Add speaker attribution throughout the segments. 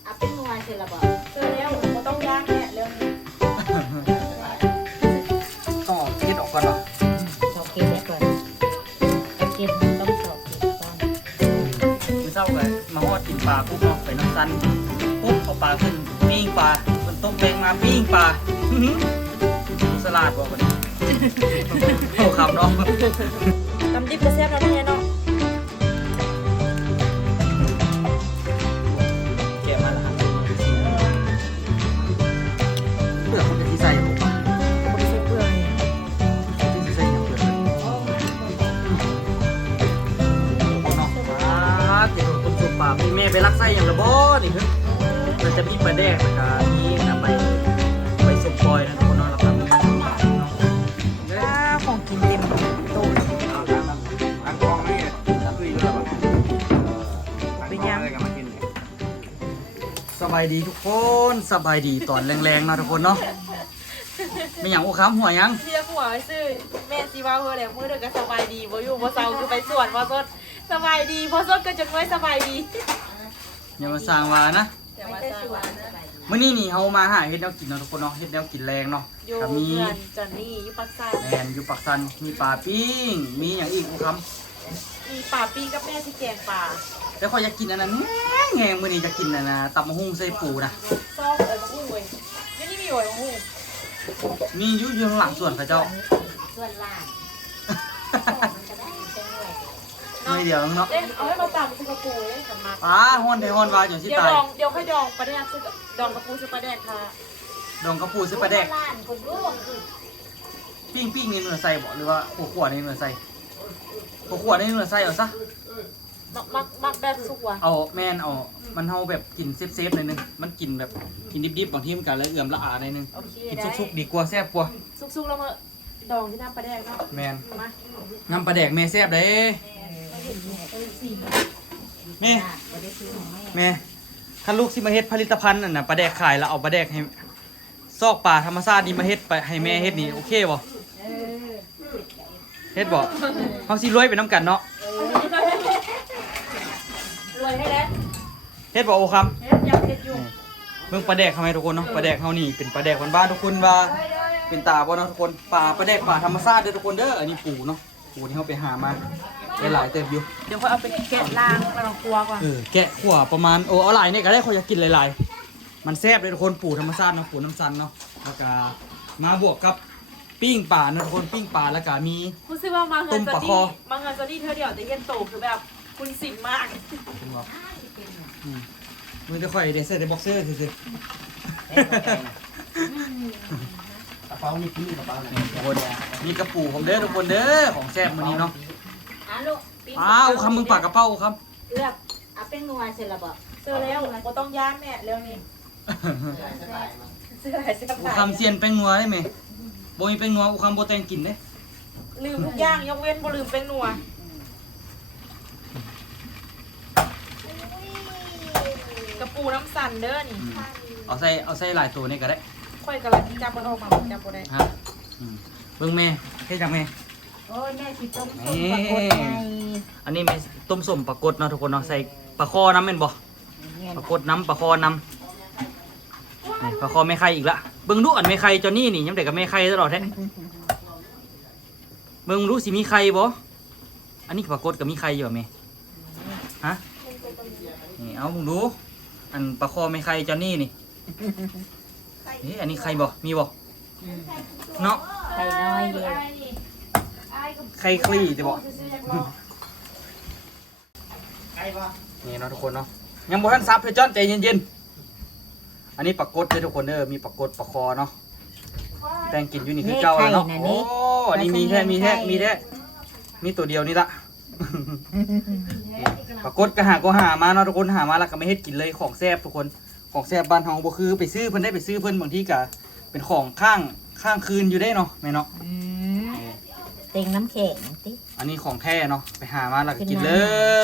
Speaker 1: อ่ะเป็นนัวเสร็จแล้วบอก
Speaker 2: เจอแล้วก็ต้องย่างแหละเรื่องนี้
Speaker 3: ต้องเอาเก็ดออกก่อนเหรอ
Speaker 1: สอบเกตได้ก่อนเกตต้องสอบเกตก่อน
Speaker 3: มื้อเช้าก็มาฮอดกินปลาปุ๊บเนาะไปน้ำซันปุ๊บเอาปลาขึ้นปิ้งปลาคนต้มแป้งมาปิ้งปลาอื้อหือสลัดบ่บัดนี้โอ้ครับเนาะ
Speaker 2: น้ำดิบกระเซียบน้ำแท้เนาะ
Speaker 3: แกะมาแล้วครับเปลือกมันจะที่ใส่บ่
Speaker 2: บริสุทธิ์เปลือยเนี่ย
Speaker 3: ที่ใส่อย่างเปลือกเลยเนาะเดี๋ยวต้มสุปปลาพี่แม่ไปรักไส้อย่างละบ่นี่คือมันจะมีปลาแดกนะคะมีนะไปสุกปล่อยนะทุกคนเนาะแล้วก็มีเนาะ
Speaker 2: ของกินเต็มตู้
Speaker 4: อันกองนี่คุยด้วยแบบเป็นยังอะไรกันมากิน
Speaker 3: สบายดีทุกคนสบายดีตอนแรงๆนะทุกคนเนาะไม่อย่างโอ้ค้ำหัวยัง
Speaker 2: เรียกหัวไว้ซื้อแม่ซีว่าเพื่อแหละมือเด็กก็สบายดีบ่อยู่บ่เศร้าคือไปสวนบ่สดสบายดีพอสดก็จนไม่สบายดี
Speaker 3: อย่ามาสร้างวานะ
Speaker 2: เดี๋ยวมาสวน
Speaker 3: มื้อนี้นี่เฮามาหาเฮ็ดแนวกินเนาะทุกคนเนาะเฮ็ดแนวกินแรงเนาะ
Speaker 2: อยู่
Speaker 3: ก็มี
Speaker 2: เพื่อนจอนนี่อยู่ปักซาน
Speaker 3: แหนอยู่ปักซันมีปลาปิ้งมีอย่างอีกโอ้ค้
Speaker 2: มีป่าปีกับแม่ที่แกงป่า
Speaker 3: ำแต่ขอยอยากกินอันนั้นแงงมื้อนี้จะกินอันน่ะตับมะฮุ่งใส่ปูนะ
Speaker 2: ซอกมะฮู้เว้ยนี่มีโอยมะฮู้
Speaker 3: มีอยู่ข้างหลังสวนเขาเจ้า
Speaker 1: ส่วนล่างมันจะได้เป็นหน่วย
Speaker 3: หน่อยเดียวเนาะ
Speaker 2: เล่นเอาให้มาตามซื้อกระปูเลยสำมา
Speaker 3: ปลาฮ้อนได้ฮ้อนว่าจนสิ
Speaker 2: เดี๋ยว
Speaker 3: ตาย
Speaker 2: ดองเดี๋ยวค่อยดองปลาแดกซื้อดองกระปูซื้อปลาแดกค่ะ
Speaker 3: ดองกระปูซื้อปลาแดก
Speaker 1: ล้านคนร่วงคือ
Speaker 3: ปิ้งนี่เนื้อใส่บ่หรือว่าขั่วๆนี่เนื้อใส่ขั่วๆนี่เนื้อใส่เอาซะ
Speaker 2: มักแบบสุกว่ะ
Speaker 3: เอาแม่นเอามันเฮาแบบกินเซฟๆหน่อยนึงมันกินแบบกินดิบๆบางทีมันก็เลยเอื่อมละอาหน่อยนึง
Speaker 2: โอเค
Speaker 3: กิน
Speaker 2: ได้
Speaker 3: สุกๆดีกว่าแซ่บกว่า
Speaker 2: สุกๆแล้วมาดองที่น้ำปลาแดกเนาะ
Speaker 3: แม่น
Speaker 2: มา
Speaker 3: น้ำปลาแดกแม่แซ่บเด้แม่
Speaker 1: บ่ได้ซื้อของแม่
Speaker 3: แม่ถ้าลูกสิมาเฮ็ดผลิตภัณฑ์นั่นน่ะปลาแดกขายแล้วเอาปลาแดกให้ซอกปลาธรรมชาตินี่มาเฮ็ดไปให้แม่เฮ็ดนี่โอเคบ่เฮ็ดบ่เฮาสิรวยไปนํกันเนาะ
Speaker 2: เลยให้แล้ว
Speaker 3: เฮ็ดบ่โอคำ
Speaker 2: เฮ็ดยังเฮ็ดอยู่
Speaker 3: เบิ่งปลาแดกเฮาให้ทุกคนเนาะปลาแดกเฮานี่เป็นปลาแดกบ้านๆทุกคนว่าเป็นตาบ่เนาะทุกคนปลาแดกปลาธรรมชาติเด้อทุกคนเด้ออันนี้ปูเนาะปูที่เฮาไปหามาได้หลายเติบอยู่
Speaker 2: เดี๋ยวค่อยเอาไปแกะล้างแล้วครัวก่อน
Speaker 3: แกะขั่วประมาณเอาหลายเนี่ยก็ได้คนอยากกินหลายๆมันแซ่บเลยทุกคนปูธรรมชาติเนาะปูน้ำซันเนาะแล้วก็มาบวกกับปิ้งปลาเนาะทุกคนปิ้งปลาแล้วก็มี
Speaker 2: รู้สึกว่ามาเงิน
Speaker 3: ต้ม
Speaker 2: จะ
Speaker 3: ปลา
Speaker 2: ดี
Speaker 3: คอ
Speaker 2: มาเงินจะดีเธอเดียวแต่เย็นโตคือแบบคุณสินมาก
Speaker 3: มือจะค่อยได้เสื้อได้บ็อกเซอร์ซื่อก
Speaker 4: ระเป๋ามีพี่กระเป๋าไหน
Speaker 3: ๆทุกคนมีกระปูผมเด้อทุกคนเด้อของแซ่บมื้อนี้เนาะ
Speaker 1: อ่ะลูกปิ้ง
Speaker 3: อ้าวคำมึงปากกระเป้าคำ
Speaker 1: เลือกอ่ะเป็นนัวเสร็จแล้วบอก
Speaker 2: เจอแล้วก็ต้องย่างแม่เร็วนี้เสื้อไหนเสื้อ
Speaker 3: อู
Speaker 2: ผ้า
Speaker 3: คำเซียนแป้งนัวได้ไหมบ่มีแป้งนัวอูคำโบแตงกินเด้
Speaker 2: ลืมทุกอย่างยกเว้นบ่ลืมเป็นนัวกระปูน้ำสั่นเด้อนี่
Speaker 3: เอาใส่หลายตัวนี่ก็ได้
Speaker 2: ค่อยกำลังจับมันออกมาจับบ่ได้
Speaker 3: ฮะเบิ่งแม่เฮ็ดจังแม่
Speaker 1: โอ้ยแม่สิต้ม
Speaker 3: นี่
Speaker 1: ส้มปลากดไง
Speaker 3: อันนี้แม่ต้มส้มปลากดเนาะทุกคนเนาะใส่ปลาคอน้ำแม่นบ่
Speaker 1: เนี่ย
Speaker 3: ปลากดน้ำปลาคอน้ำนี่ปลาคอแม่ไข่อีกละเบิ่งดูอันแม่ไข่จอนี่นี่ยังเด็กกับแม่ไข่ตลอดแท้เบิ่งดูสิมีไข่บ่อันนี้ปลากดกับมีไข่อยู่บ่แม่ฮะนี่เอามึงดูอันปลาคอแม่ไข่จอนี่นี่อันนี้ไข่บ่มีบ่เนาะ
Speaker 1: ไข่น้อยเดียว
Speaker 3: ไข่คลี่จะบ่
Speaker 4: ใครวะ
Speaker 3: นี่เนาะทุกคนเนาะยังบ่ทันซับเลยจ้อนใจเย็นๆอันนี้ปลากดเด้อทุกคนเด้อมีปลากดปลาคอเนาะแตงกินอยู่นี่คือเก่าแล้วเนาะโอ้อันนี้มีแท้มีตัวเดียวนี่ละ ปรากฏก็หามาเนาะทุกคนหามาแล้วก็ไม่เฮ็ดกินเลยของแซ่บทุกคนของแซ่บบ้านเฮาบ่คือไปซื้อเพิ่นได้ไปซื้อเพิ่นบางทีก็เป็นของข้างคืนอยู่ได้เนาะแม่เนาะ
Speaker 1: เต็งน้ำแข็งติ
Speaker 3: อันนี้ของแท้เนาะไปหามาแล้วก็กินเลย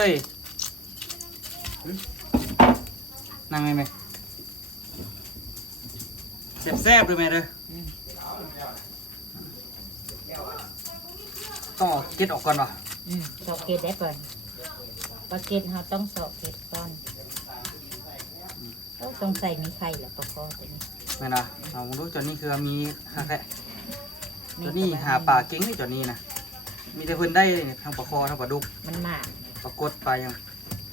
Speaker 3: นั่งไหมแซ่บๆเลยแม่เด้อต้องเอาเก็ดออกก่อนวะ
Speaker 1: สอบเกตได้ก่อนปลาเกตเราต้องสอบเกตก่อน
Speaker 3: ป
Speaker 1: สงสัยมีไข่แหละปลาคอตัวนี้
Speaker 3: แม่นนะเอามึงดูจอนนี่คือมีค่าแค่จอนนี่หาป่าเก่งเลยจอนนี่นะมีแต่เพิ่นได้ทั้งปลาคอทั้งปลาดุก
Speaker 1: มันมาก
Speaker 3: ปลากดปลายัง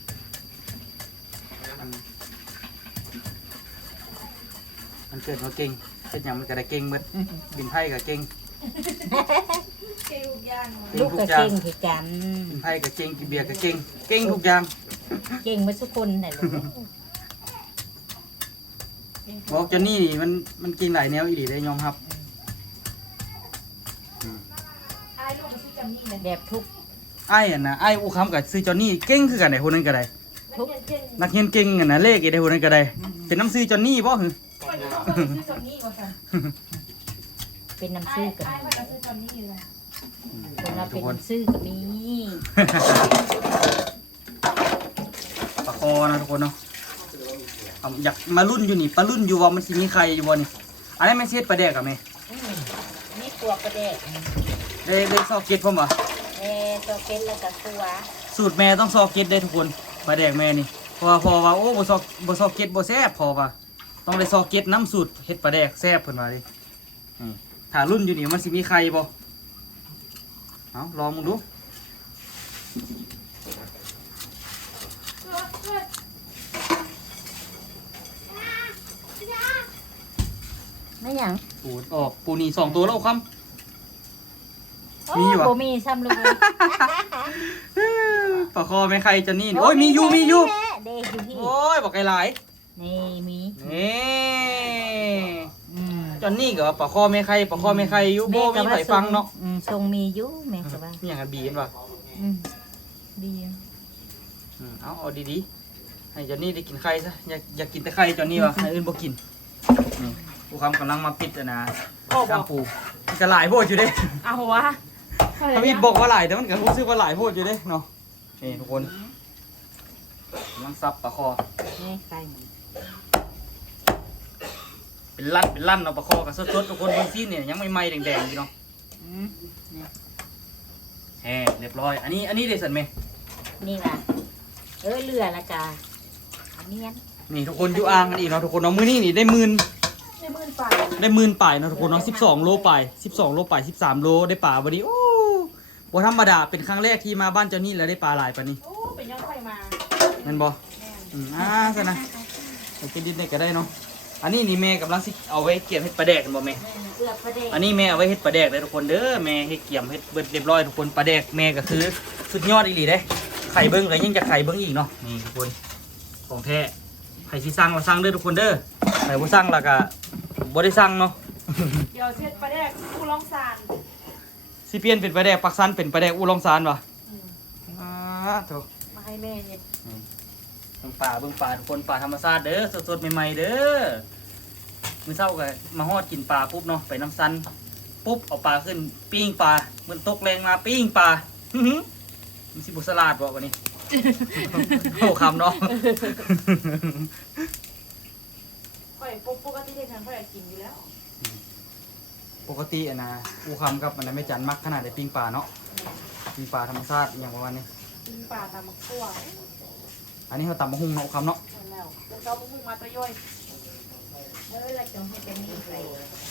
Speaker 3: มันเกิดมาเก่งเช่นอย่างมันก็ได้เก่งหมดบินไพ่ก็เก่ง
Speaker 2: เก่งทุกอย่าง
Speaker 3: เก่
Speaker 1: ลู
Speaker 3: ง
Speaker 1: ก
Speaker 3: ทุ
Speaker 1: ก็
Speaker 3: กอย่าง
Speaker 1: เก่งคือกัน
Speaker 3: บินไพ่ก็เก่งกินเบียร์ก็เก่งเก่งทุกอย่าง
Speaker 1: เก่งมาทุกคนน่ะลูก
Speaker 3: บอกจอนนี่มันกินหลายแนวอีหลีได้ยอมรับ
Speaker 2: อายลูกมาซื้อจำนี่เลย
Speaker 1: แบบทุก
Speaker 3: ไอ้อะนะไอ้อูคำกับซื้อจอนนี่เก่งคือกันไหนคนนั้นก็ได้
Speaker 1: ทุก
Speaker 2: เก่ง
Speaker 3: นักเรียนเก่งอะนะเลขอีได้คนนั้นก็ได้เป็นน้ำซื้อจอนนี่ป่ะหึ
Speaker 2: คนที่ต้องซื้อจำนี่ว่าค่ะ
Speaker 1: เป็นน้ำ
Speaker 2: อา
Speaker 1: ซื้
Speaker 2: ย
Speaker 1: อกัน
Speaker 2: อายเขาจะซื้อจำนี่เลย
Speaker 1: คนเราเป็นน้ำซื้อก็มี
Speaker 3: ปลาคอนะทุกคนเนาะเอาอยากมารุ่นอยู่นี่ปลารุ่นอยู่ว่ามันสิมีใครอยู่บ่นี่อันนี้ไม่เช็ดปลาแดกกับแม่
Speaker 1: นี่ตัวกระเดะ
Speaker 3: ได้ซอกเก็ตพ่อมบ่
Speaker 1: ตัวเป็นแล้วก็ตัว
Speaker 3: สูตรแม่ต้องซอกเก็ตได้ทุกคนปลาแดกแม่นี่เพราะว่าพอว่าโอ้บ่ซอกเก็ตบ่แซ่บพอว่าต้องได้ซอกเก็ตน้ำสูตรเฮ็ดปลาแดกแซ่บเพิ่นว่าดิถ้ารุ่นอยู่นี่มันสิมีใครบ่เอาลองมึงดู
Speaker 1: ไม่หยัง
Speaker 3: ปูออกปูนี่2ตัวแล้วครับ มีอยู่ปะ
Speaker 1: โอ้มีซ้ำลูกเลย
Speaker 3: ปลาคอแม่ใครจะนี่โอ้ยมีอยู่
Speaker 1: เด็กอยู่พี่
Speaker 3: โอ้ยบอกไกลหลาย
Speaker 1: นี่มี
Speaker 3: นี่
Speaker 1: อืม
Speaker 3: จอนนี่ก็ปลาคอแม่ใครปลาคอแม่ใครอยู่บ่มีไผฟังเนาะ
Speaker 1: ทรงมีอยู่แม่ก็ว่า
Speaker 3: มีอย่างกันบีเห็นป่ะ
Speaker 1: อืมดี
Speaker 3: เอาดีๆให้จอนนี่ได้กินไข่ซะอยากกินแต่ไข่จอนนี่ว่ะให้อื่นบ่กินนี่ผู้คำกำลังมาปิดอะนะ
Speaker 2: โอ้บ
Speaker 3: กา
Speaker 2: อ
Speaker 3: ร
Speaker 2: ก
Speaker 3: ปูมันก็หลายโพดอยู่เด้
Speaker 2: เอาวะ
Speaker 3: ทวิตบอกว่าหลายแต่มันก็รู้สึกว่าหลายโพดอยู่เด้เนาะนี่ทุกคนกำลังซับปลาคอ
Speaker 1: นี่ไข่มัน
Speaker 3: เป็นลั่นเอาปลาคอกับสดๆทุกคนบนซีนเนี่ยยังไม่ไหม้แดงๆอยู่เนาะ
Speaker 1: อืมนี่
Speaker 3: แหมเรียบร้อยอันนี้เดสันไหม
Speaker 1: นี่ล่ะเรือละกาอันเนี้ย
Speaker 3: นี่ทุกคนอยู่อ่างกันอีกเนาะทุกคนเนาะมื้อนี้นี่ได้หมื่น
Speaker 2: ในมื่นฝ่าย
Speaker 3: ป่ายเนาะทุกคนเนาะ12 โลป่าย12 โลป่าย13 โลได้ปลาวันนี้โอ้บ่ธรรมดาเป็นครั้งแรกที่มาบ้านเจ้านี่แล้วได้ปลาหลายปานนี้
Speaker 2: โอ้เป็นยังไงมา
Speaker 3: แม่นบ่
Speaker 2: แม่
Speaker 3: ซะนะไปกินดินได้ก็ได้เนาะอันนี้นี่แม่กำลังสิเอาไว้เก็บเฮ็ดปลาแดกกันบ่แม่
Speaker 1: เรือประเดะ
Speaker 3: อันนี้แม่เอาไว้เฮ็ดปลาแดกเลยทุกคนเด้อแม่เฮ็ดเกี่ยมเฮ็ดเบิดเรียบร้อยทุกคนปลาแดกแม่ก็คือสุดยอดอีหลีเด้ไข่เบิ้งก็ยังจะไข่เบิ้งอีกเนาะนี่ทุกคนของแท้ไข่สิสั่งมาสั่งเด้อทุกคนเด้อไข่บ่สั่งแล้วก็บ่ได้สั่งเนาะ
Speaker 2: เดี๋ยวเช็ดไปได้ผู้ร้องซาน
Speaker 3: สิเปลี่ยนเป็นปลาแดกปักสันเป็นปลาแดกอูลองซานวะโถ
Speaker 2: มาให้แม่เนี่ย
Speaker 3: เบิ่งป่าทุกคนป่าธรรมชาติเด้อสดๆใหม่ๆเด้อมื้อเช้าก็มาฮอดกินปลาปุ๊บเนาะไปน้ำซันปุ๊บเอาปลาขึ้นปิ้งปลาเหมือนตกแรงมาปิ้งปลาอื้อหือมันสิบุสลาดบ่วันนี้ โอ้คำเนาะ
Speaker 2: ค่อยปกติเด็กฉันค่อยกินอยู่แล้ว
Speaker 3: ปกติอะนะอูคำกับมันไม่จันมักขนาดได้ปิ้งปลาเนาะปิ้งปลาธรรมชาติอหย่างประมาณนี้
Speaker 2: กินป่าตามมะขั่ว
Speaker 3: อันนี้เขาตำมะฮุ่งเนาะอูคำเนาะ
Speaker 2: แล้วแล้วก็มุ่งมาตัวย่อย
Speaker 1: เราจงให้เป็นนี่ไข่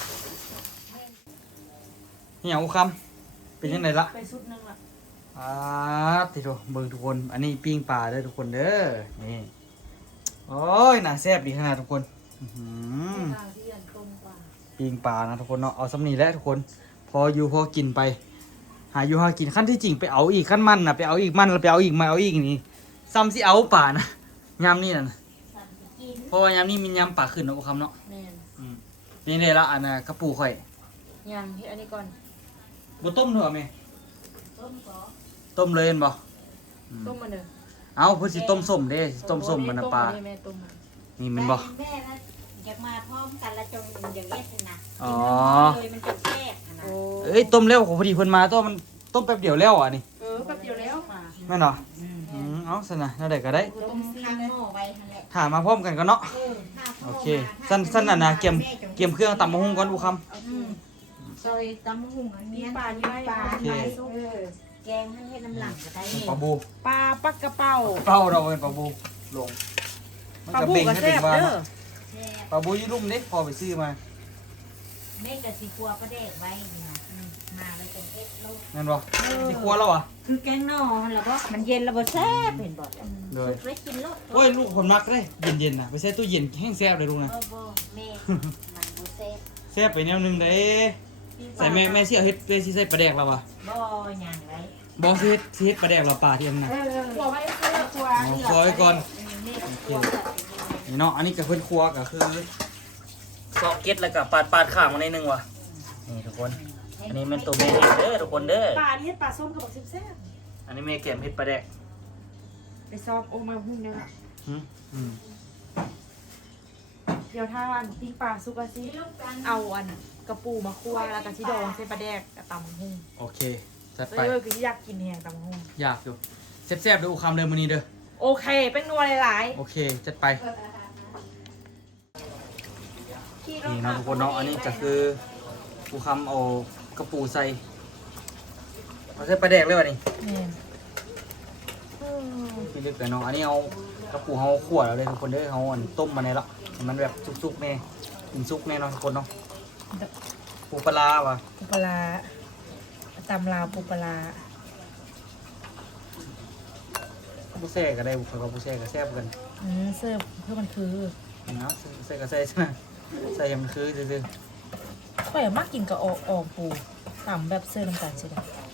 Speaker 3: นี่อย่างอูคำเป็นยังไงละ
Speaker 2: ไปสุดนึงละ
Speaker 3: ทีโดเบิ่งทุกคนอันนี้ปิ้งปลาเด้อทุกคนเด้อนี่โอ้ยน่าแซ่บดีขนาดทุกคนอื้อหือ
Speaker 2: ทางที่ยันตรงกว่า
Speaker 3: ปิ้งปลานะทุกคนเนาะเอาสำนีแหล้วทุกคน พออยู่พอกินไป หาอยู่หากินขั้นที่จริงไปเอาอีกขั้นมันนะไปเอาอีกมันแล้วไปเอาอีกมาเอาอีกนี่ซ้ำสิเอาป่านะยามนี่น่ะนะเพราะว่ายามนี้มียามป่าขึ้นเนาะอูคำเนาะ
Speaker 2: แม่น
Speaker 3: นี่เลยละอันน่ะกระปูข่อย
Speaker 2: ยังที่อันนี้ก่อน
Speaker 3: บ่ต้มเถอะแม่
Speaker 1: ต้มก่อ
Speaker 3: ต้มเลยเห็นบ่
Speaker 2: ต้มมาเด้อ
Speaker 3: เอาเพิ่นสิต้มส้มเด้สิต้มส้มมันน่ะปลา
Speaker 2: แม่ต้มมา
Speaker 3: นี่แม่นบ่
Speaker 1: แม่นะอยากมาพร้อมกันแล้วจงอย่างเงี้ยนะ
Speaker 3: อ๋อ
Speaker 1: เลยมันจะแซ่บนะ
Speaker 2: โอ้
Speaker 3: เอ้ยต้มแล้วพอดีเพิ่นมาต้มมันต้มแป๊บเดียวแล้วอ่ะนี่
Speaker 2: แป๊บเดียวแล้วมา
Speaker 3: แม่นเหรอเอาซะนะนั่นได้ก็ได้
Speaker 1: ต้มข้างหม้อไว้หั่นแหละ
Speaker 3: ถามมาพร้อมกันก็เนาะ
Speaker 1: ข้าว
Speaker 3: โอเคสั้นๆน่ะนะเกียมเครื่องตำมะฮุ่งก่อนอูคำ
Speaker 1: ซอยตำหุ่งอัน
Speaker 2: มี
Speaker 1: เนี้ย
Speaker 2: ปลาอยู่ไหม
Speaker 1: ปลา
Speaker 3: โอเค
Speaker 1: แกงให้น้ำหลังก็ได้นี่
Speaker 3: ปลาบู
Speaker 2: ปลาปักกระเป๋า
Speaker 3: เป้าเราเป็นปลาบูลงมัน
Speaker 2: ปลา
Speaker 3: ก็
Speaker 2: บู
Speaker 3: เบ่ง
Speaker 2: ก็
Speaker 3: ให้
Speaker 2: แซ่
Speaker 3: เป็น
Speaker 2: บ
Speaker 3: ว่า
Speaker 2: เด้อ
Speaker 3: เนาะ
Speaker 1: แซ่บ
Speaker 3: ปลาบูยี่ลุ่มเด้พอไปซื้อมา
Speaker 1: แม่กับสีกัวประเดกไว้นี่นะมาเลยเป็นเอ็ดลูก
Speaker 3: นั่นบ่สิครัวแล้วอ่ะ
Speaker 1: คือแกงนอแล้วบ่มันเย็นแล้วบ่แซ่บเห็นบ่
Speaker 3: เลย
Speaker 1: ไว้กินลูก
Speaker 3: โอ้ยลูกผมมักเลยเย็นๆน่ะไปใส่ตู้เย็นแห้งแซ่บเลยลูกนะ
Speaker 1: บ่แม่มันบ่แซ่บ
Speaker 3: แซ่บไปแนวหนึงเด้ใส่แม่สิเอาเฮ็ดเด้สิใส่ปลาแดกแล้วอ่ะ
Speaker 1: บ่หยังไว้
Speaker 3: บ่สิเฮ็ดปลาแดกแล้วป่าที่อันน่ะ
Speaker 2: หัวไว้เพื่อครัว
Speaker 3: ขอไว้ก่อน
Speaker 1: แม่กัว
Speaker 3: นี่เนาะอันนี้ก็เพิ่นครัวก็คือซอกเก็ตแล้วก็ปาดข้างมาในอยหนึงว่ะนี่ทุกคน อันนี้เป็นตัวแม่เฮ็ดเด้อทุกคนเด้อ
Speaker 2: ปลาที่เฮ็ดปลาส้มกับบักซิบแซ่บ
Speaker 3: อันนี้แม่แกมเฮ็ดปลาแดก
Speaker 2: ไปซ้อมโอมาหุ้นเด้อ
Speaker 3: อืม
Speaker 2: เดี๋ยวถ้าอันปิ้งปลาซุกอะสิเอาอันกระปูมาคั่วแล้วก็สิดองใส่ปลาแดกกับตำหุ้ง
Speaker 3: โอเคจัดไป
Speaker 2: คืออยากกินแหงตำหุ้ง
Speaker 3: อยากอยู่แซ่บๆเด้ออูคำเด้อมื้อนี้เด้อ
Speaker 2: โอเคเป็นนัวหลาย
Speaker 3: โอเคจัดไปนี่เนาะทุกคนเนาะอันนี้ก็คืออูคำเอากระปูใส่เอาใส่ปลาแดกเลยวะนี่
Speaker 2: ๆนี่
Speaker 3: พี่ลึกเลยเนาะอันนี้เอากระปูเฮาคั่วแล้วเลยทุกคนเด้อเฮาอันต้มมาในละให้มันแบบสุกๆแน่กินสุกแน่เนาะทุกคนเนาะปูปลาร้าวะ
Speaker 2: ปูปลาตำลาวปูปลา
Speaker 3: ผู้แซ่ก็ได้บุคคลกับผู้แซ่ก็แซ่บกัน
Speaker 2: เสิร์ฟเพื่อมันคือ
Speaker 3: นะใส่ก็ใส่ใช่ไหมใส่ให้มันคือซื่อ
Speaker 2: ข่อยมากกินกับออกปูตำแบบเสิร์ฟน้ำตาลใช่ไหม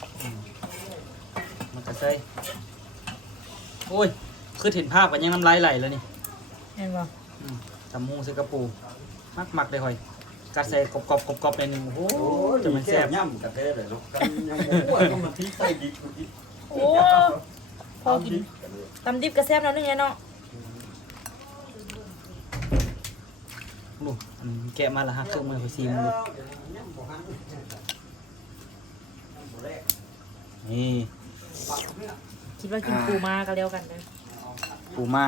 Speaker 3: ๆมันก็ใส่โอ้ยคือเห็นภาพกันยังน้ำลายไหลแล้วนี่
Speaker 2: เห็นบ่
Speaker 3: ตำมูใส่กระปูมักเลยหอยกัดใส่กรอบๆในนึงโอ้โหจะมันแซ่บ
Speaker 5: ย่ำกระเทเลยเนาะกันยังบ่ต้องมาทิ้งใส่ดิบดิบ
Speaker 2: โอ้พอกินตำดิบกระแซบแล้วนึงไงเนาะ
Speaker 3: ลูกอันแกะมาและฮะเครื่องมือไปซีมลูกนี่
Speaker 2: คิดว่ากินปูมาก็แล้วกันเลย
Speaker 3: ปูม่า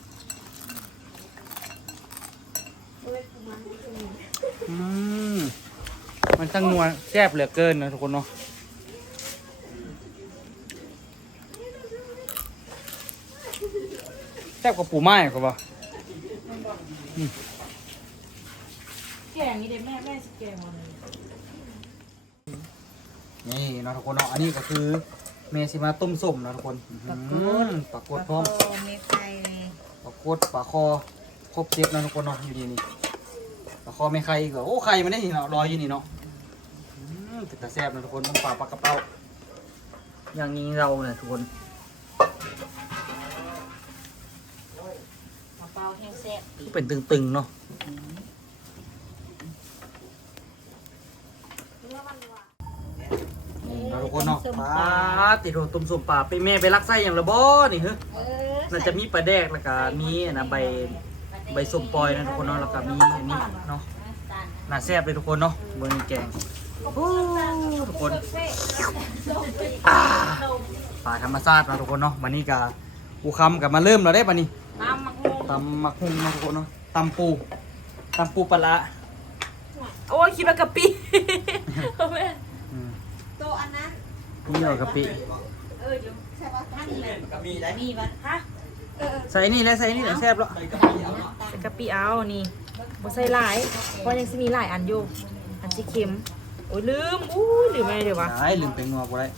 Speaker 3: อืมมันตั้งนัวแซ่บเหลือเกินนะทุกคนเนาะแซ่บกว่าปูม่าอีกว่า
Speaker 2: แกงนี่เด็แม่สิแกงมันเลย
Speaker 3: นี่เนาะทุกคนเนาะอันนี้ก็คือเมซิมาต้มส้มนะทุกคนปลากดพร้อม
Speaker 1: มีไข่
Speaker 3: ปลากดปลาคอครบเซตนะทุกคนเนาะอยู่ดีนี่ปลาคอไม่ไข่อีก็โอ้ไข่มันได้นี่เนาะรออยู่นี่เนาะติดตาแซ่บนะทุกคนน้ำปลาปลากระเป้าอย่างนี้เราเนี่ยทุกคน
Speaker 1: มะเปาแห้งแซ่บปี
Speaker 3: เป็นตึงๆเนาะนี่เนาะทุกคนเนาะปลาติดหัวต้มส้มปลาไปแม่ไปรักไส้อย่างละบ่นี่เฮ้ยน่าจะมีปลาแดกแล้วก็มีอันนะใบส้มปล่อยนะทุกคนเนาะแล้วก็มีอันนี้เนาะน่าแซ่บเลยทุกคนเนาะเบอร์แกงโอ้ทุกคนปลาธรรมชาตินะทุกคนเนาะวันนี้ก็ปูคำกับมาเริ่มแล้วได้ปะนี่
Speaker 2: ตำมักฮง
Speaker 3: ตำมักหุ่งนะทุกคนเนาะตำปูปลาร้า
Speaker 2: โอ้ยคิดว่ากะปิเอาแม่
Speaker 3: อืม
Speaker 1: โตอันนั้น
Speaker 3: นี่เหรอกะปิ
Speaker 1: ใช่ป่ะท่านเลย
Speaker 5: ก็มีได้
Speaker 1: มีป่ะ
Speaker 2: ฮะ
Speaker 3: ใส่นี่แหละใส่นี่แหละแซ่บแล้ว
Speaker 2: ใส่กะปิเอานี่บ่ใส่หลายเพราะยังสิมีหลายอันอยู่อันสิเค็มโอ้ยลืมลืมอะไรเดี๋ยววะ
Speaker 3: ไอ้ลืมไปงัวบ่ได้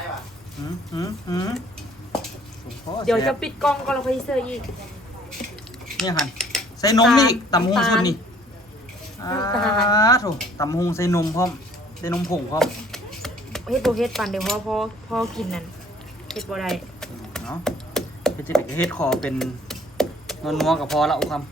Speaker 2: เดี๋ยวจะปิดกล้องก่อนแล้วค่อยเสิร์ฟอีก
Speaker 3: นี่หันใส่นมนี่ตำหุงสุดนี่ถูกตำหุงใส่นมพร้อมใส่นมผงพร้อม
Speaker 2: เฮ็ดบ่เฮ็ดปันเดี๋ยวพอกินนั่นเฮ็ดบ่ได้
Speaker 3: เนาะเฮ็ดจะเฮ็ดขอเป็นนัวๆกับพอละอุคำ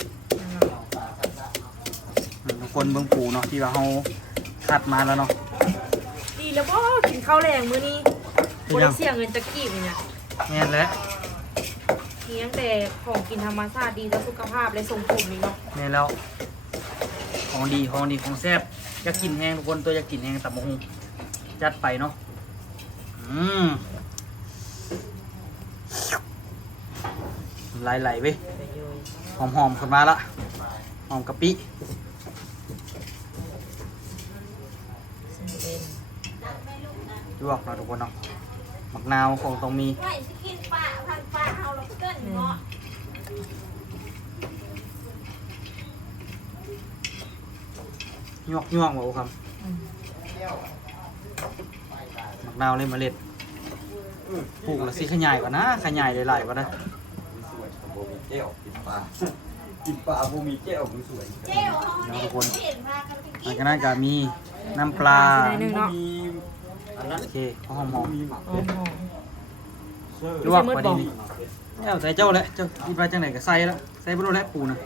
Speaker 3: ทุกคนเบิ่งปูเนาะที่ว่าเฮาคัดมาแล้วเนาะ
Speaker 2: ดีแล้วบ่กินข้าวแรงมื้อนี้
Speaker 3: เป็น
Speaker 2: บ่
Speaker 3: ยั
Speaker 2: ได้
Speaker 3: ง
Speaker 2: เสียเงินจักกี้เลยเนี่ย
Speaker 3: แม่นแล้ว
Speaker 2: เพียงแต่ของกินธรรมชาติดีต่อสุขภาพและทรงผมนี่เนาะ
Speaker 3: แม่นแล้วของดีของแซ่บอยากกินแห้งทุกคนตัวอยากกินแห้งตำบักหุ่งจัดไปเนาะไหลๆเว้ยหอมๆขึ้นมาละหอมกะปิลวกเนาะทุกคนเนาะมะนาวคงต้องมี
Speaker 1: ไว้สิกินปลาพันปลาเฮาแล้วเกินเนาะ
Speaker 3: ยวกบ่ครับ
Speaker 1: อืม
Speaker 3: หมักนาวเลยเมล็ดปลูกแล้วสิขยายกว่านะขยายหลายๆกว่านะ
Speaker 5: สวยโบมีแก้วกินปลากินปลาโบมีแก้วมันสวย
Speaker 3: เนาะทุกคนหลังจากนั้นก็มีน้ำปลา
Speaker 1: ได้หนึ่งเนาะ
Speaker 5: มีอันนั้น
Speaker 3: โอเคพอหอม
Speaker 5: มีหมัก
Speaker 1: หอมหอม
Speaker 3: ๆลวกพอดีนี่แล้วใส่เจ้าแล้วเจ้าคิดว่าจังไหนก็ใส่แล้วใส่บ่รู้แล้วปูนะ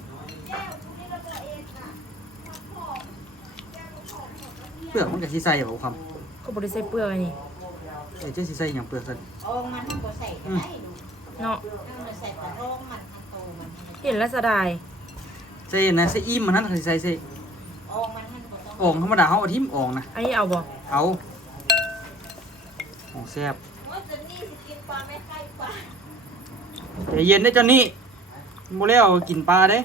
Speaker 3: เปลือกมันก็สิใส่บ่ครับ
Speaker 1: ก็บริใส่เปลือกอันนี้
Speaker 3: เจ้าสิใส่หยังเปลือกซั่น
Speaker 6: โอ่งมันทั้งบ่ใส่ก็ได้ดู
Speaker 1: เนาะ
Speaker 6: ทั้งใส่ปลาโอ่งมันทั้งโตมัน
Speaker 1: เห็นแล้วสะดาย
Speaker 3: ใส่นะใส่อิ่มมันนั้นก็สิใส่
Speaker 6: โอ่งมันทั้งบ่ต้อง
Speaker 3: อ่องธรรมดาเฮาเอาทิ่มอ่องนะ
Speaker 1: อันนี้เอาบ่
Speaker 3: เอาอ่องแซ่บ
Speaker 6: ว่าจะนี่สิกินปลาไม่ไข่ปลา
Speaker 3: ใจเย็นได้อเจ้านี่บ่แล้วกินปลาเด้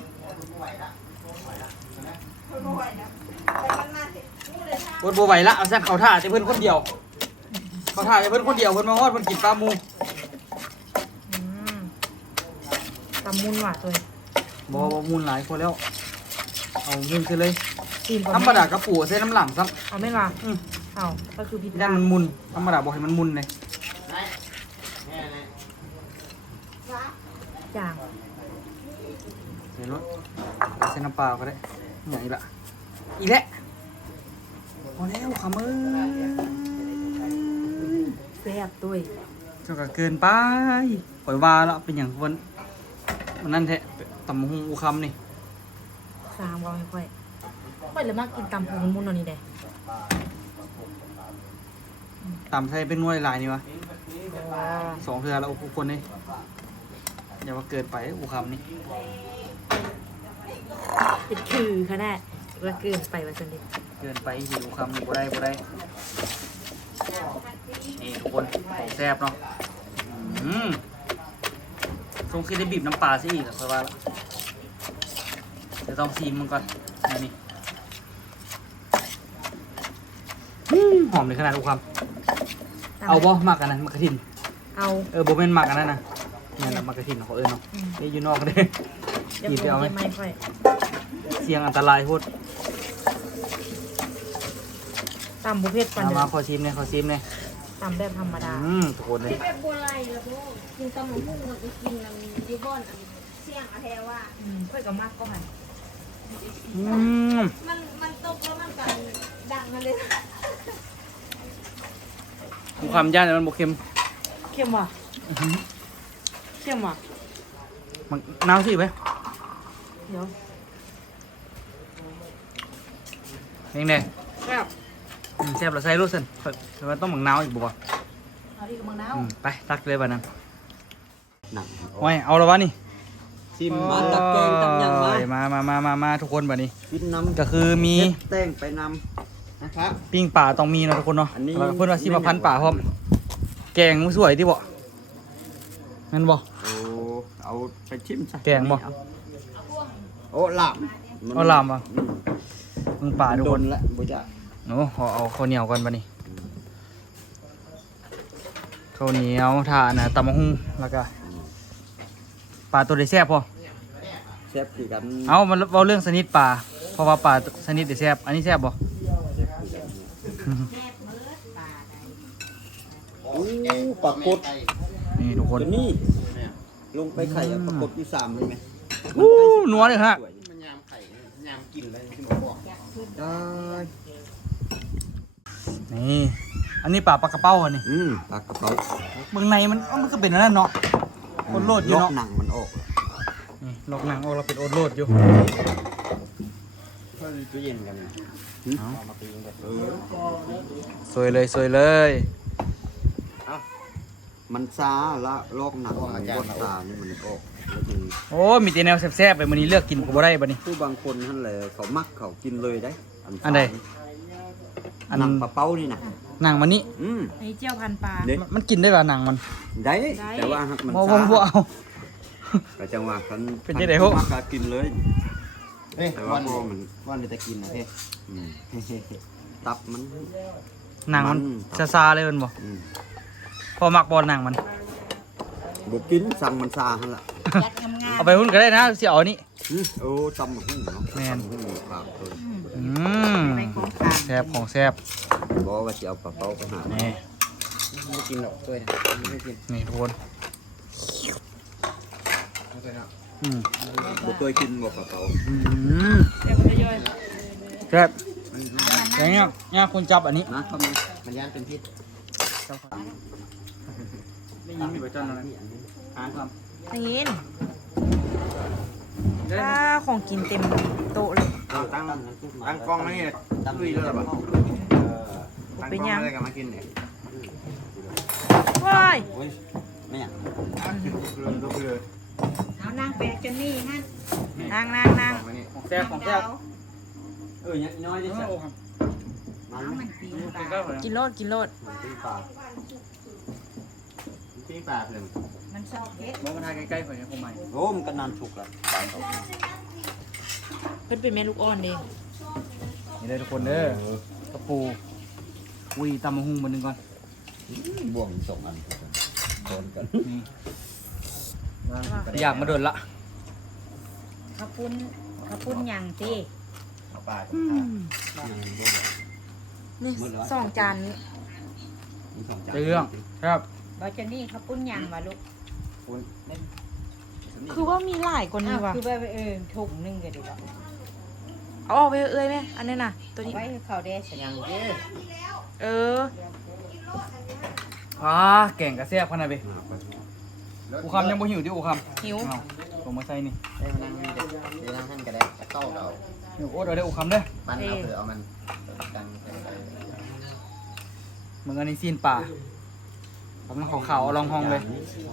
Speaker 3: บดบัวไหวละเอาแซ่เขาท่าแต่เพิ่นคนเดียวเขาท่าแต่เพิ่นคนเดียวเพิ่นมาฮอดเพิ่นกินปลาหมู
Speaker 1: อืมตำมุนว่ะตัว
Speaker 3: บ่มูลหลายคนแล้วเอาเงินคือเลย
Speaker 1: ตีน
Speaker 3: ธรรมดากระปูใส่น้ำหลังซ้
Speaker 1: เอาไม่ล่ะ
Speaker 3: ำอืม
Speaker 1: เอาก็คือผิด
Speaker 3: ด้านมันมุนธรรมดาบ่ให้มันมุนเลย
Speaker 1: อย่าง
Speaker 3: ใส่รถใส่น้ำปลาก็ได้อย่างอีกละอีกแล้วพอแล้วค่ะมึง
Speaker 1: แซ่บด้วย
Speaker 3: เจ้าก็เกินไปปล่อยว่าแล้วเป็นอย่างคนมันนั่นแท้ตำบักหุงอูคำนี่
Speaker 1: สามเอาให้ค่อยค่อยเลยมากกินตำปูมุนๆเอานี่แดะ
Speaker 3: ตำใส่เป็นหน่วยหลายนี่วะ
Speaker 1: ว้า
Speaker 3: สองเทือแล้วทุกคนนี่อย่าว่าเกินไปอูคำนี่
Speaker 1: เป็นคือขนาดละเกินไปว่าจังดิ
Speaker 3: เกินไปหิวคำนี่บ่ได้นี่ทุกคนของแซ่บเนาะทรงคือได้บีบน้ำปลาซะอีกอะเพราะว่าละเดี๋ยวต้องซีมมันก่อนนี่หอมเลยขนาดทุกคำเอาบ่หมักอันนั้นหมักกระถิน
Speaker 1: เอา
Speaker 3: โบเมนหมักอันนั้นนะเนี่ยหมักกระถินของเนาะนี่อยู่นอกเลย
Speaker 1: เดี๋ยว
Speaker 3: หยิบไปเอาไหม
Speaker 1: ไม่ค่อย
Speaker 3: เสี่ยงอันตรายพูด
Speaker 1: ตำบุฟเฟ่ต์ปัน
Speaker 3: เอา
Speaker 1: เดิ
Speaker 3: มาม ขอชิมเนี่ย
Speaker 1: ตำแบบธรรมดา
Speaker 3: ทุกคนเลย
Speaker 6: แบบโบราณแล้วพวกกินตำหมูหุ้งมันก็กินน้ำดิบอนอันเสี่ยงอะแท้ว่า
Speaker 1: ค่อยกับมากก็หัน
Speaker 6: มันตกแล้วมันก็ดังนั่นเลย
Speaker 3: ความย่านมันบกเค็ม
Speaker 1: เข้มว่ะเข้มว่ะ
Speaker 3: มันน้ำสิไป
Speaker 1: เดี๋ยว
Speaker 3: เองเด้
Speaker 1: แซ่บ
Speaker 3: แซ่บแล้วใส่รสเส้นแต่ว่าต้องหมักน้ำอีกบ่
Speaker 1: เอาที่กับมังนาว
Speaker 3: ไปตักเลยบ้านั้น
Speaker 5: หนัง
Speaker 3: โอ้ยเอาแล้ววะนี่
Speaker 5: ชิมมาตักแกงตักหยังมา
Speaker 3: โอ้ยมาทุกคนบ้านี้
Speaker 5: กินน้ำ
Speaker 3: ก็คือมี
Speaker 5: เฮ็ดแต้งไปนำนะครับ
Speaker 3: ปิ้งป่าต้องมีเนาะทุกคนเนาะ
Speaker 5: อันนี้
Speaker 3: แล้วก็เพื่อนว่าสิมาพันป่าพร้อมแกงมันสวยที่บ่งั้นบ่
Speaker 5: โอ้เอาไปชิมซะ
Speaker 3: แกงบ่
Speaker 5: โอ้ลาม
Speaker 3: เอาลามบ่ มึงป่าทุก
Speaker 5: โด
Speaker 3: คน
Speaker 5: นละบ่จ้ะ
Speaker 3: โอ้เอาข้าวเหนียวก่อนบ้านี้ข้าวเหนียวถ่านนะตำมะฮุ่งแล้วก็ปลาตัวได้แซ่บพอ
Speaker 5: แซ่บคือกัน
Speaker 3: เอามันเอาเรื่องสนิทปลาเพราะว่าปลาสนิทได้แซ่บอันนี้แซ่บบ่
Speaker 5: โอ้ปลากด
Speaker 3: นี่ทุกคน
Speaker 5: ตัวนี้ลงไปไข่เอาปลากดอยู่3เลยไหม
Speaker 3: อู้นัวเลยฮะ
Speaker 5: มันยามไข่ยามกินเลยที่บอกได้
Speaker 3: นี่อันนี้ปลากระเป้าอันนี้
Speaker 5: ปลากระเป๋า
Speaker 3: เมืองในมันก็เป็นอันนั้นเนาะโอดโลดอยู่
Speaker 5: ล็อก
Speaker 3: เนาะ
Speaker 5: หนังมันออก
Speaker 3: นี่ลอกหนังออกเราเป็นโอดโลดอยู่
Speaker 5: ก็เลยตู้เย็นกันเอามาตีกัน
Speaker 3: สวยเลย
Speaker 5: มันซาละลอกหนังมันบดตานี่มันออกแล้วที
Speaker 3: โอ้มีแต่แนวแซ่บๆไปมื้อนี้เลือกกินก็บ่ได้บัดนี้
Speaker 5: ผู้บางคนนั่นแหละเขามักเขากินเลยได้
Speaker 3: อันใด อัน
Speaker 5: หนังปลาเป้านี่นะ
Speaker 3: หนังมันนี้
Speaker 1: อันนี้เจียวพันปลา
Speaker 5: เด็ก
Speaker 3: มันกินได้ป่ะหนังมัน
Speaker 5: ได้
Speaker 1: ได้
Speaker 5: แต่ว่าหากมัน
Speaker 3: บ่
Speaker 5: ซา
Speaker 3: บ่เอา
Speaker 5: ก็จังว่าคัน
Speaker 3: เป็นจังได๋โห
Speaker 5: มักก็กินเลย
Speaker 4: เฮ้ย
Speaker 5: แต่
Speaker 4: วั
Speaker 5: ว่าน พอมัน
Speaker 4: วันเดี๋ยวจะกินนะเฮ้ย
Speaker 5: อืม ตับมัน
Speaker 3: หนังมัน
Speaker 5: มัน
Speaker 3: ซาๆเลยมันบ่
Speaker 5: อืม
Speaker 3: พอมักบ่หนังมัน
Speaker 5: บ่กินสั่งมันซาหั่นล่ะ
Speaker 6: ยัดงาม
Speaker 3: เอาไปหุ้นก็ได้นะเสียเอานี่
Speaker 5: โอ้ตำหูเนาะ
Speaker 3: แม่น
Speaker 5: ตำหูครับ
Speaker 1: ในของกลาง
Speaker 3: แซ่บของแซ่บ
Speaker 5: บอกว่าจะเอาปลาเป้าไปหา
Speaker 3: นี่
Speaker 4: ไม่กินหรอกตัวเนี่ยไม่กิน
Speaker 3: นี่ทุกคน
Speaker 4: ไม่เคยนะ
Speaker 5: บ่เคยกินบ่ปลาเป้า
Speaker 2: เดี๋ยวมันจะย่อย
Speaker 3: แซ่บอย่างเงี้ยเนี่ยคุณจับอันนี้
Speaker 5: นะทำไม
Speaker 4: มันย่านเป็นพิษ
Speaker 3: ไม่ยินมีประจันอะไรอ่านครับ
Speaker 2: ยินถ้าของกินเต็มโต๊ะเลย
Speaker 4: ตั้งกล้องนี่ลุยเลยป่ะตั้งกล้องอะไรกันมากินเนี่ย
Speaker 2: ว้าย
Speaker 5: โอ้ยแม่
Speaker 4: ลุยเลย
Speaker 1: เอานางแปะจนนี่ฮะ
Speaker 2: นั่ง
Speaker 4: มานี่
Speaker 3: ของแซ่บของแซ่บ
Speaker 5: เนี่ยน้อยดิจ้ะ
Speaker 1: เอามันตีปลา
Speaker 2: กินโลด
Speaker 5: ตีปลา
Speaker 4: ปิ้งปลาเลย
Speaker 1: มันชอบเฮ็ด
Speaker 3: มองมาทางใกล้ๆไปเนี่ยผมใหม่
Speaker 5: โอ้มันก็นานฉุกละ
Speaker 2: เพิ่นเป็นแม่ลูกอ่อนเด้
Speaker 3: นี่เลยทุกคนเด้อกระปูอุ้ยตำมะฮุ่งบนหนึ่งก่อน
Speaker 5: บ่วง2อันโดนกัน
Speaker 3: นี่อยากมาโดนละ
Speaker 1: ข้าวปุ้นหยังติ
Speaker 4: เอาปลา
Speaker 2: นี่สองจานนี้
Speaker 5: มี2จาน
Speaker 3: เรื่องครับ
Speaker 1: บ่จนนี่ข้าวปุ้นหยังวะลูก
Speaker 2: คือว่ามีหลายกว่านี้
Speaker 1: อ้าว
Speaker 2: ว่ะ
Speaker 1: คือว่าถุงหนึงก็ดีบ่
Speaker 2: เอาออกไปเอ้ยแม่อันนี้น่ะตัวนี้
Speaker 1: ไว้ให้เขาได้สัญญาณเด้อ
Speaker 2: เออ
Speaker 3: แก่งกระแซ่บขนาดไปอูคำยังบ่หิวที่อูคำ
Speaker 2: หิว
Speaker 3: เอาผมมาใส่นี่
Speaker 4: ได้มานั่งนี่เดี๋ยวนั่งท่านก็ได้เข้าเรา
Speaker 3: หิวโอ๊ตเอาได้อูคำเด้อ
Speaker 4: ปั้นเอาเผื่อเอามันกัน
Speaker 3: มึงอันนี้ซีนป่าผมขาวขาวๆเอาลองห้องเลย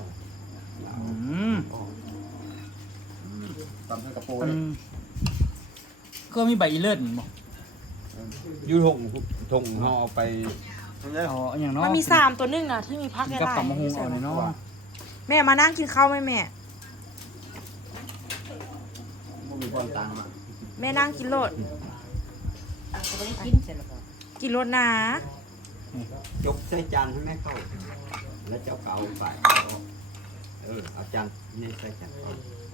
Speaker 4: ปั้นเพื่อกระปู
Speaker 3: มันก็มีใบอีเลิศนี่บ่
Speaker 5: อยู่ทงเฮาเอาไป
Speaker 3: อ๋ออย่างเนาะ
Speaker 2: มันมี3ตัวนึงน่ะที่มีพักหลาย
Speaker 3: กับตำมะฮุ่งเอาเลยเนาะ
Speaker 2: แม่มานั่งกินข้าวไหมแม่
Speaker 4: พวกมีความต่างมา
Speaker 2: แม่นั่งกินโลด
Speaker 1: ก็บ่ได้กินเสร็จแล้วบ่
Speaker 2: กินโลดนะ
Speaker 5: ยกใส่จานให้แม่เข้า แล้วเจ้าก็เอาไปเอาจานนี่ใส่จานเข้า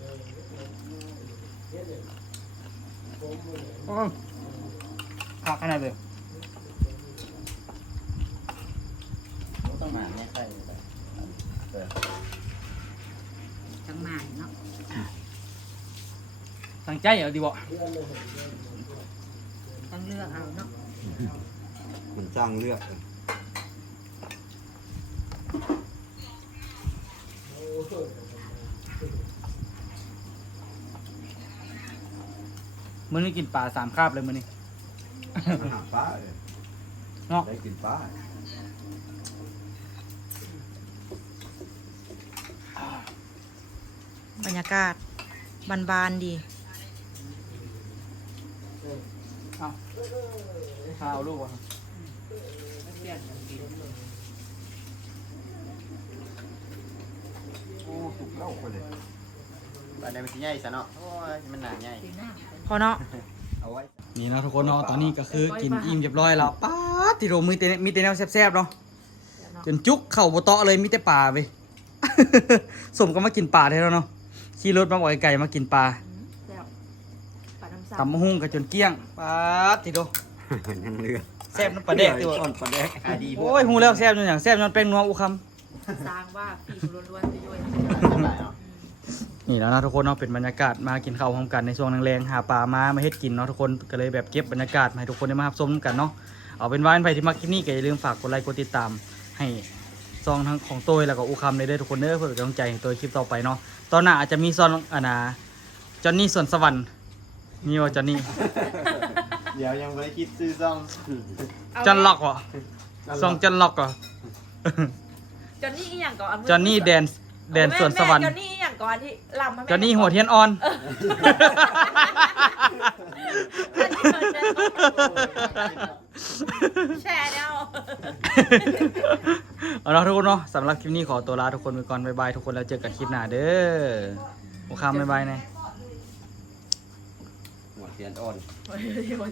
Speaker 3: ผักขนาดเลย
Speaker 4: ต้องมาเนี่ยใส่
Speaker 1: จังหมายเนาะ
Speaker 3: ตั้งใจเอาดีบ่
Speaker 1: ต้องเลือกเอาเนาะ
Speaker 5: มันจ้างเลือก
Speaker 3: มื้อนี้กินปลา3คาบเลยมื้อนี้
Speaker 5: อาหารปลา
Speaker 3: เนาะ
Speaker 5: ได้กินปลา
Speaker 2: บรรยากาศบานๆดี
Speaker 3: ข้าวลูกว่ะ
Speaker 5: โอ้ถูกเล่าไปเลย
Speaker 4: ปลาแดงมันใหญ่ซะเนาะโอ้ยมันหนาใหญ่
Speaker 1: ตีหน้า
Speaker 2: พอเนาะ
Speaker 5: เอาไว้
Speaker 3: นี่เนาะทุกคนเนาะตอนนี้ก็คือกินอิ่มเรียบร้อยแล้วป้าดติโรมีแต่แนวแซ่บๆเนาะจนจุกเข่าบ่เตาะเลยมีแต่ปลาไป สมก็มากินปลาได้แล้วเนาะขี่รถมาบ่อยไก่มากินปลา
Speaker 2: แล้วปลาน้ำซับ
Speaker 3: ตำมะฮุ่งก็จนเกลี้ยงป้าดติโร
Speaker 5: ยังเลือก
Speaker 3: แซ่บน้ำปลาแดกติโร
Speaker 5: ต้นปลาแดก
Speaker 4: ขายดี
Speaker 3: โอ้ยฮู้แล้วแซ่บจนอย่างแซ่บจนแป้งนัวอุคำ
Speaker 2: สร้างว่าปีกล้วนๆไปด้วย
Speaker 3: นี่แล้วนะทุกคนเนาะเป็นบรรยากาศมากินข้าวพร้อมกันในช่วงแรงๆหาปลามาเฮ็ดกินเนาะทุกคนก็เลยแบบเก็บบรรยากาศมาให้ทุกคนได้มารับชมกันเนาะเอาเป็นว่าใครที่มาคลิปนี้ก็อย่าลืมฝากกดไลค์กดติดตามให้ซองทั้งของตัวแล้วก็อุคำในเด้อทุกคนเด้อเพื่อเป็นกำลังใจให้ตัวคลิปต่อไปเนาะตอนหน้าอาจจะมีซองจอนนี่ส่วนสวรรค์นี่ว่าจอนนี่
Speaker 4: เดี๋ยวยังไม่ได้คิดซื้อซ่อง
Speaker 3: จอนล็อกเหรอซองจอนล็อกเหรอ
Speaker 2: จอนนี่อีหยังก่อน
Speaker 3: จอนนี่แดนส่วนสวรรค์
Speaker 2: จอนนี่อีหยังก่อนที่ลำมาแม่
Speaker 3: จอนนี่หัวเทียนอ่อน
Speaker 2: แชร์เนี่ย
Speaker 3: เอาเนาะทุกคนเนาะสำหรับคลิปนี้ขอตัวลาทุกคนไปก่อนบ๊ายบายทุกคนแล้วเจอกันคลิปหน้าเด้อโอคามบ๊ายบายนะ
Speaker 5: หัวเทียนอ่อน